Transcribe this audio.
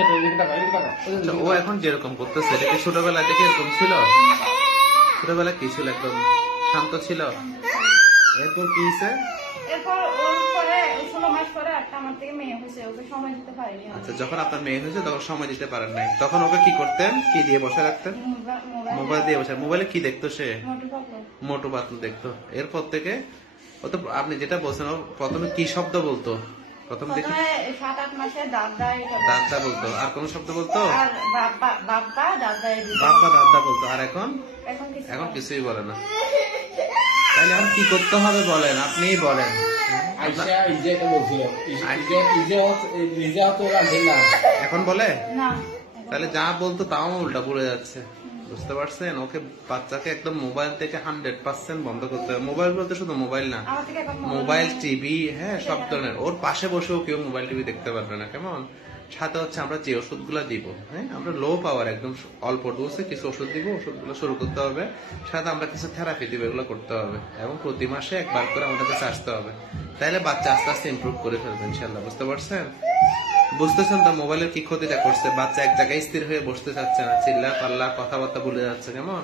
আচ্ছা, ও এখন যেরকম করতেছে এটা কি ছোটবেলা থেকে এরকম ছিল? ছোটবেলা কি ছিল? একদম শান্ত ছিল। এরপর কি হয়েছে? এরপর ওর পরে 16 মাস পরে একটা আমার থেকে মেয়ে হয়েছে, ওকে সময় দিতে পারিনি আমি। আচ্ছা, যখন আপনার মেয়ে হয়েছে তখন সময় দিতে পারেন নাই, তখন ওকে কি করতেন? কি দিয়ে বসে রাখতেন? মোবাইল দিয়ে বসে। মোবাইলে কি দেখতো সে? মোটু পাতলু। মোটু পাতলু দেখতো। এরপর থেকে ও তো, আপনি যেটা বলছেন, ও প্রথমে কি শব্দ বলতো? প্রথম থেকে প্রথমে 7-8 মাসে দাদা এটা দাদা বলতো। আর কোন শব্দ বলতো? আর বাবা দাদা এই দুটো। বাবা দাদা বলতো। আর এখন? এখন কিছু এখন না। কিছুই বলে না। তাহলে এখন কি করতে হবে বলেন, আপনিই বলেন। আইসা ইজেটা বলছিল ইজে তো রাখে না। এখন বলে? না। তাহলে যা বলতো তাও উল্টা বলে যাচ্ছে। বুঝতে পারছেন? ওকে, বাচ্চাকে একদম মোবাইল থেকে 100% বন্ধ করতে হবে। মোবাইল বলতে শুধু মোবাইল না, আমার থেকে এখন মোবাইল, টিভি, হ্যাঁ, সব ধরনের। ওর পাশে বসেও কেউ মোবাইল টিভি দেখতে পারবে না, কেমন? সাথে হচ্ছে আমরা যে ওষুধগুলো দিব, হ্যাঁ, আমরা লো পাওয়ার একদম অল্প ডোজে কিছু ওষুধ দিব, ওষুধগুলো শুরু করতে হবে। সাথে আমরা কিছু থেরাপি দিব, এগুলো করতে হবে। এবং প্রতি মাসে একবার করে আমাদের কাছে আসতে হবে। তাহলে বাচ্চা আস্তে আস্তে ইমপ্রুভ করে ফেলবে ইনশাল্লাহ। বুঝতে পারছেন? বুঝতেছেন তো মোবাইলের কি ক্ষতিটা করছে? বাচ্চা এক জায়গায় স্থির হয়ে বসতে চাচ্ছে না, চিল্লা পাল্লা কথাবার্তা ভুলে যাচ্ছে, কেমন?